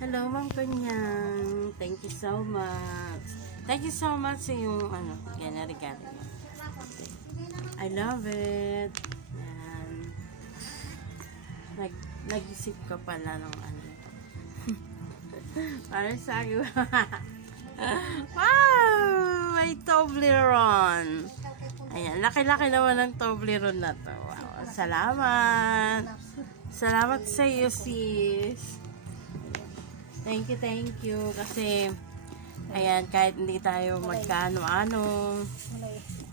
Hello, Ma'am Kanyang. Thank you so much. Thank you so much sa yung yan na regalo mo. I love it. Yan. Nag-isip ka pala ng para sa akin. Wow! May Toblerone. Ayan, laki-laki naman ng Toblerone na to. Wow, salamat. Salamat sa iyo, sis. Thank you. Kasi, ayan, kahit hindi tayo magkano-ano,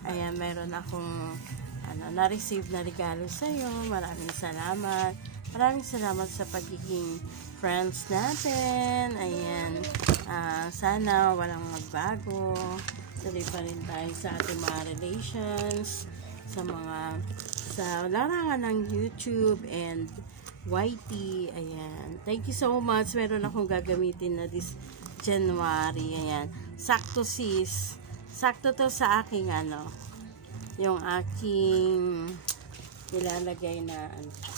ayan, meron akong, na-receive na regalo sa iyo. Maraming salamat. Maraming salamat sa pagiging friends natin. Ayan, sana walang magbago. Tuloy pa rin tayo sa ating mga relations, sa larangan ng YouTube and YT. Ayan. Thank you so much. Meron akong gagamitin na this January. Ayan. Sakto sis. Sakto to sa aking yung aking nilalagay na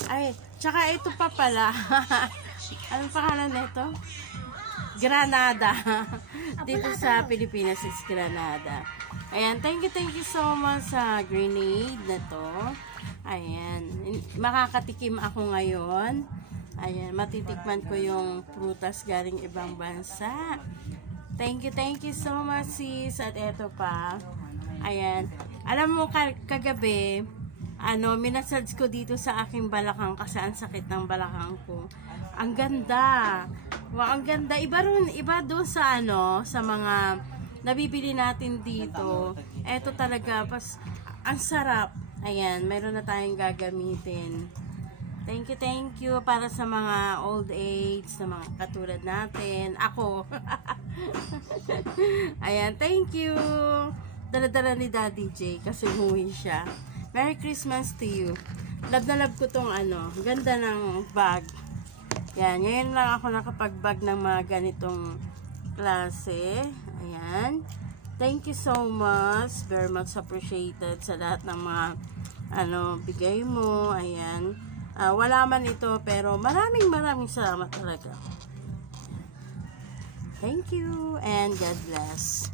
ay, tsaka ito pa pala. Anong pangalan nito? Granada. Dito sa Pilipinas is Granada. Ayan, thank you so much sa grenade na to. Ayan, makakatikim ako ngayon. Ayan, matitikman ko yung prutas galing ibang bansa. Thank you so much sis. At eto pa. Ayan, alam mo kagabi, minasage ko dito sa aking balakang kasi ang sakit ng balakang ko. Ang ganda. Wow, ang ganda. Iba doon sa sa mga nabibili natin dito. Eto talaga, ang sarap. Ayan, meron na tayong gagamitin. Thank you para sa mga old age, sa mga katulad natin. Ako. Ayan, thank you. Dala-dala ni Daddy J kasi umuwi siya. Merry Christmas to you. Love na love ko tong ganda ng bag. Yan, ngayon lang ako nakapag-bag ng mga ganitong klase. Ayan. Thank you so much. Very much appreciated sa lahat ng mga bigay mo. Ayan. Wala man ito pero maraming salamat talaga. Thank you and God bless.